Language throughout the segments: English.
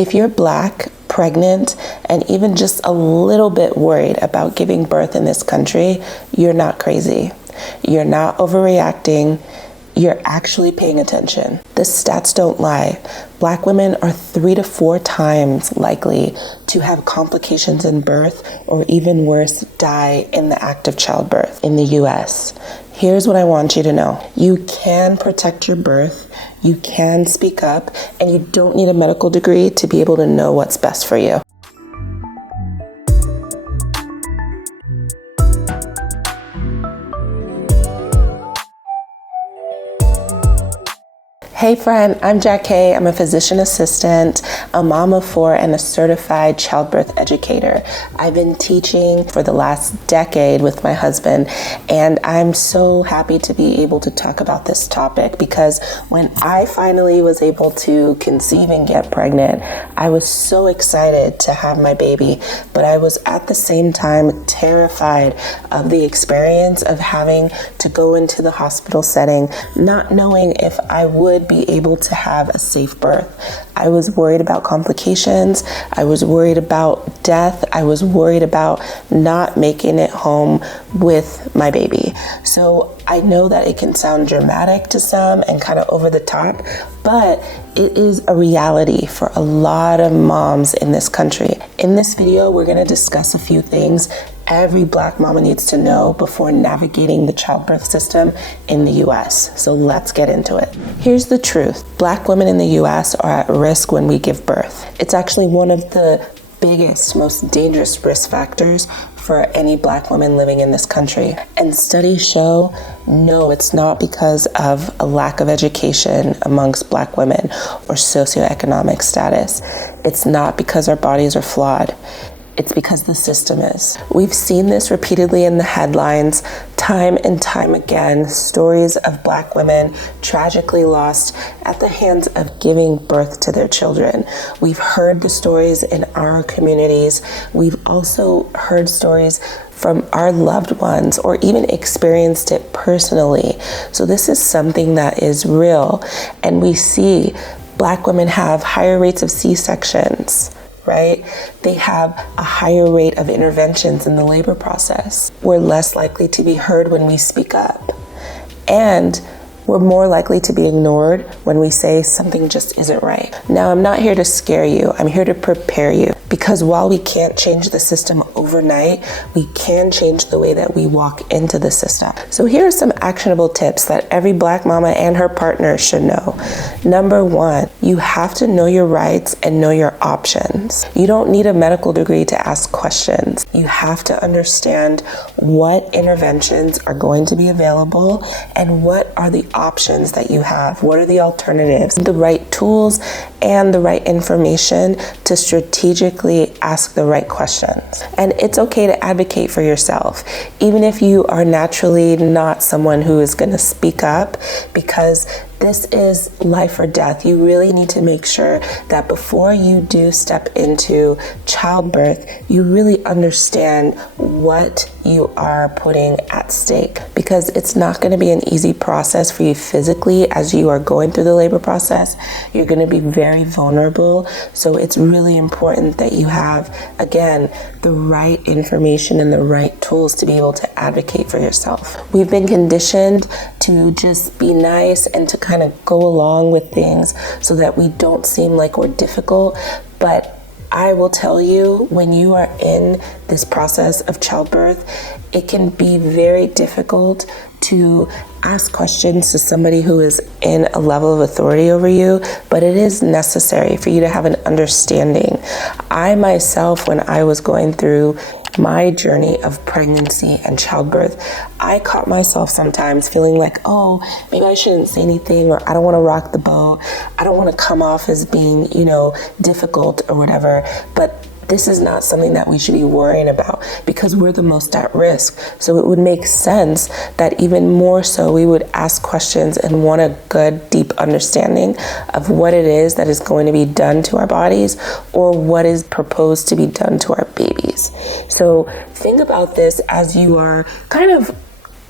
If you're Black, pregnant, and even just a little bit worried about giving birth in this country, you're not crazy. You're not overreacting. You're actually paying attention. The stats don't lie. Black women are 3 to 4 times likely to have complications in birth, or even worse, die in the act of childbirth in the US. Here's what I want you to know. You can protect your birth, you can speak up, and you don't need a medical degree to be able to know what's best for you. Hey friend, I'm Jack Kay. I'm a physician assistant, a mom of 4, and a certified childbirth educator. I've been teaching for the last decade with my husband, and I'm so happy to be able to talk about this topic because when I finally was able to conceive and get pregnant, I was so excited to have my baby, but I was at the same time terrified of the experience of having to go into the hospital setting, not knowing if I would be able to have a safe birth. I was worried about complications. I was worried about death. I was worried about not making it home with my baby. So I know that it can sound dramatic to some and kind of over the top, but it is a reality for a lot of moms in this country. In this video, we're going to discuss a few things every Black mama needs to know before navigating the childbirth system in the US. So let's get into it. Here's the truth. Black women in the US are at risk when we give birth. It's actually one of the biggest, most dangerous risk factors for any Black woman living in this country. And studies show, no, it's not because of a lack of education amongst Black women or socioeconomic status. It's not because our bodies are flawed. It's because the system is. We've seen this repeatedly in the headlines, time and time again, stories of Black women tragically lost at the hands of giving birth to their children. We've heard the stories in our communities. We've also heard stories from our loved ones or even experienced it personally. So this is something that is real. And we see Black women have higher rates of C-sections, right? They have a higher rate of interventions in the labor process. We're less likely to be heard when we speak up. And we're more likely to be ignored when we say something just isn't right. Now, I'm not here to scare you. I'm here to prepare you. Because while we can't change the system overnight, we can change the way that we walk into the system. So here are some actionable tips that every Black mama and her partner should know. Number 1, you have to know your rights and know your options. You don't need a medical degree to ask questions. You have to understand what interventions are going to be available and what are the options that you have. What are the alternatives? The right tools and the right information to strategically ask the right questions. And it's okay to advocate for yourself, even if you are naturally not someone who is going to speak up, because this is life or death. You really need to make sure that before you do step into childbirth, you really understand what you are putting at stake, because it's not going to be an easy process for you physically as you are going through the labor process. You're going to be very vulnerable. So it's really important that you have, again, the right information and the right tools to be able to advocate for yourself. We've been conditioned to just be nice and to kind of go along with things so that we don't seem like we're difficult. But I will tell you, when you are in this process of childbirth, it can be very difficult to ask questions to somebody who is in a level of authority over you, but it is necessary for you to have an understanding. I myself, when I was going through my journey of pregnancy and childbirth, I caught myself sometimes feeling like, oh, maybe I shouldn't say anything, or I don't want to rock the boat. I don't want to come off as being, difficult or whatever. But this is not something that we should be worrying about because we're the most at risk. So it would make sense that even more so we would ask questions and want a good, deep understanding of what it is that is going to be done to our bodies or what is proposed to be done to our babies. So think about this as you are kind of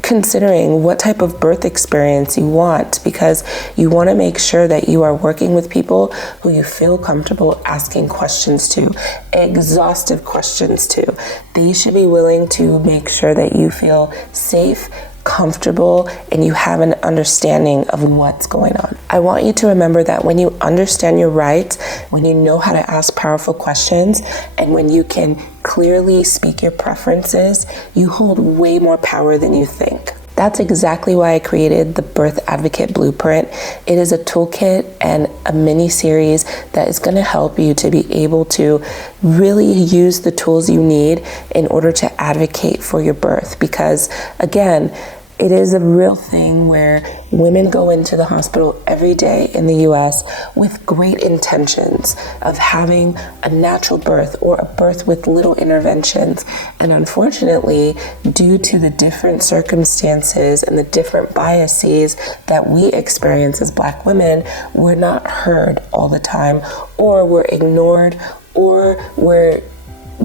considering what type of birth experience you want, because you want to make sure that you are working with people who you feel comfortable asking questions to, exhaustive questions to. They should be willing to make sure that you feel safe, comfortable, and you have an understanding of what's going on. I want you to remember that when you understand your rights, when you know how to ask powerful questions, and when you can clearly speak your preferences, you hold way more power than you think. That's exactly why I created the Birth Advocate Blueprint. It is a toolkit and a mini series that is going to help you to be able to really use the tools you need in order to advocate for your birth. Because again, it is a real thing where women go into the hospital every day in the US with great intentions of having a natural birth or a birth with little interventions. And unfortunately, due to the different circumstances and the different biases that we experience as Black women, we're not heard all the time, or we're ignored, or we're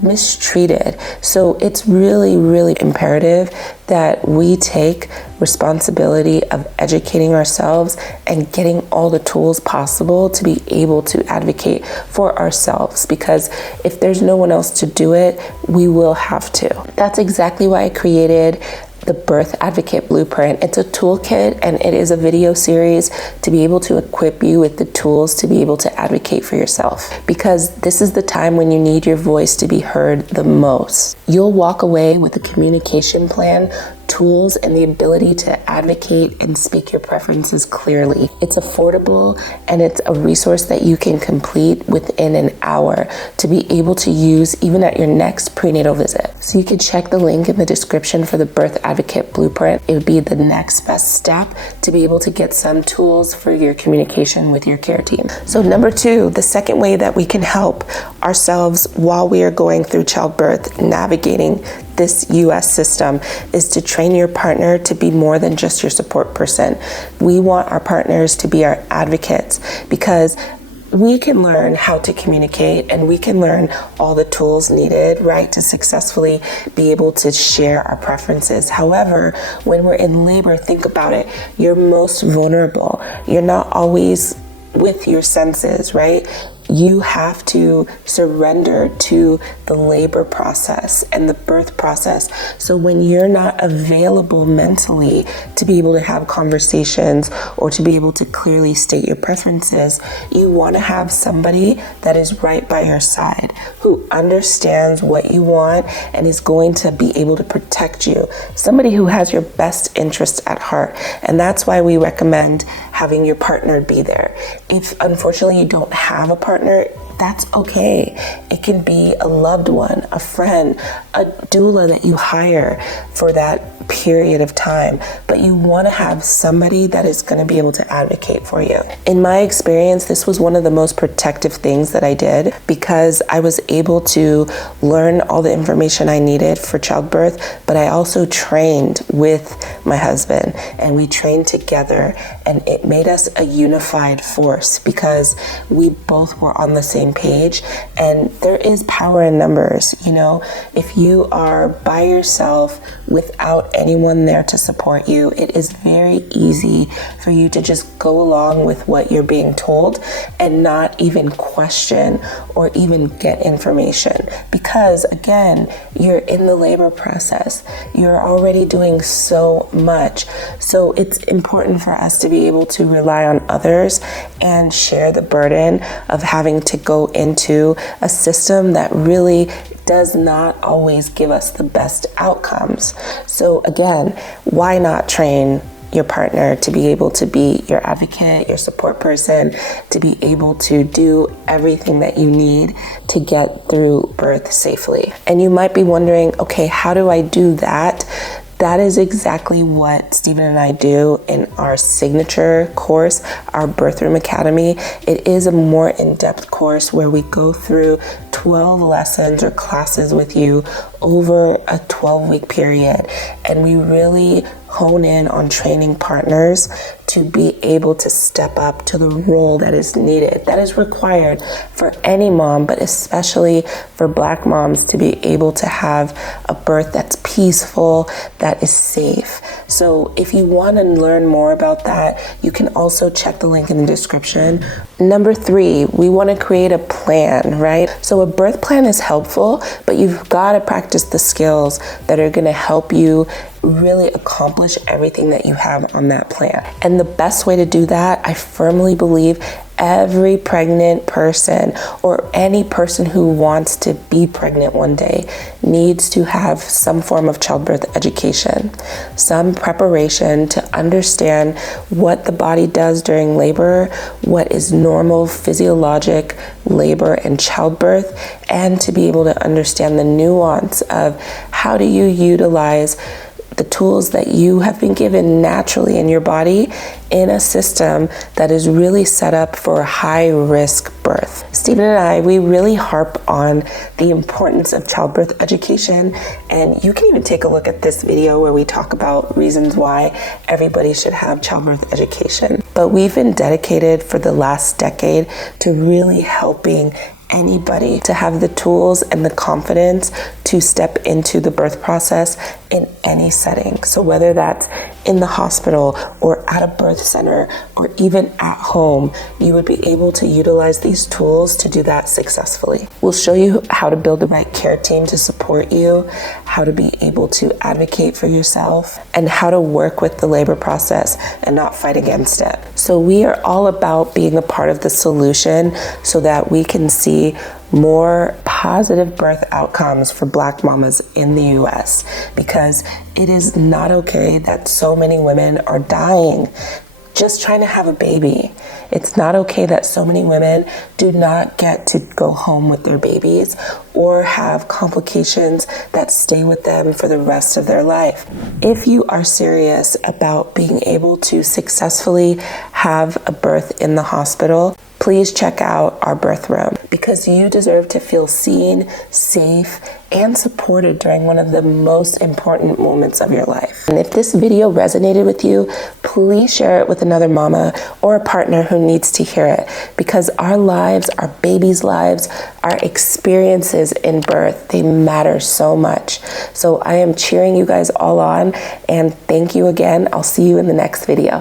mistreated. So it's really, really imperative that we take responsibility of educating ourselves and getting all the tools possible to be able to advocate for ourselves, because if there's no one else to do it, we will have to. That's exactly why I created the Birth Advocate Blueprint. It's a toolkit and it is a video series to be able to equip you with the tools to be able to advocate for yourself, because this is the time when you need your voice to be heard the most. You'll walk away with a communication plan, tools, and the ability to advocate and speak your preferences clearly. It's affordable and it's a resource that you can complete within an hour to be able to use even at your next prenatal visit. So you can check the link in the description for the Birth Advocate Blueprint. It would be the next best step to be able to get some tools for your communication with your care team. So number 2, the second way that we can help ourselves while we are going through childbirth, navigating this US system, is to train your partner to be more than just your support person. We want our partners to be our advocates, because we can learn how to communicate and we can learn all the tools needed, right, to successfully be able to share our preferences. However, when we're in labor, think about it, you're most vulnerable. You're not always with your senses, right? You have to surrender to the labor process and the birth process. So when you're not available mentally to be able to have conversations or to be able to clearly state your preferences, you want to have somebody that is right by your side, who understands what you want and is going to be able to protect you. Somebody who has your best interest at heart. And that's why we recommend having your partner be there. If unfortunately you don't have a partner, that's okay. It can be a loved one, a friend, a doula that you hire for that period of time, but you want to have somebody that is going to be able to advocate for you. In my experience, this was one of the most protective things that I did, because I was able to learn all the information I needed for childbirth, but I also trained with my husband and we trained together, and it made us a unified force because we both were on the same page. And there is power in numbers. You know, if you are by yourself without anyone there to support you, it is very easy for you to just go along with what you're being told and not even question or even get information, because again, you're in the labor process. You're already doing so much. So it's important for us to be able to rely on others and share the burden of having to go into a system that really does not always give us the best outcomes. So again, why not train your partner to be able to be your advocate, your support person, to be able to do everything that you need to get through birth safely? And you might be wondering, okay, how do I do that? That is exactly what Stephen and I do in our signature course, our BirthRoom Academy. It is a more in-depth course where we go through 12 lessons or classes with you over a 12-week period. And we really hone in on training partners to be able to step up to the role that is needed, that is required for any mom, but especially for Black moms, to be able to have a birth that's peaceful, that is safe. So if you want to learn more about that, you can also check the link in the description. Number 3, we want to create a plan, right? So a birth plan is helpful, but you've got to practice the skills that are going to help you really accomplish everything that you have on that plan. And the best way to do that, I firmly believe, every pregnant person or any person who wants to be pregnant one day needs to have some form of childbirth education, some preparation to understand what the body does during labor, what is normal physiologic labor and childbirth, and to be able to understand the nuance of how do you utilize the tools that you have been given naturally in your body in a system that is really set up for a high-risk birth. Stephen and I, we really harp on the importance of childbirth education, and you can even take a look at this video where we talk about reasons why everybody should have childbirth education. But we've been dedicated for the last decade to really helping anybody to have the tools and the confidence to step into the birth process in any setting. So whether that's in the hospital or at a birth center or even at home, you would be able to utilize these tools to do that successfully. We'll show you how to build the right care team to support you, how to be able to advocate for yourself, and how to work with the labor process and not fight against it. So we are all about being a part of the solution so that we can see more positive birth outcomes for Black mamas in the US, because it is not okay that so many women are dying just trying to have a baby. It's not okay that so many women do not get to go home with their babies or have complications that stay with them for the rest of their life. If you are serious about being able to successfully have a birth in the hospital, please check out our birth room, because you deserve to feel seen, safe, and supported during one of the most important moments of your life. And if this video resonated with you, please share it with another mama or a partner who needs to hear it, because our lives, our babies' lives, our experiences in birth, they matter so much. So I am cheering you guys all on, and thank you again. I'll see you in the next video.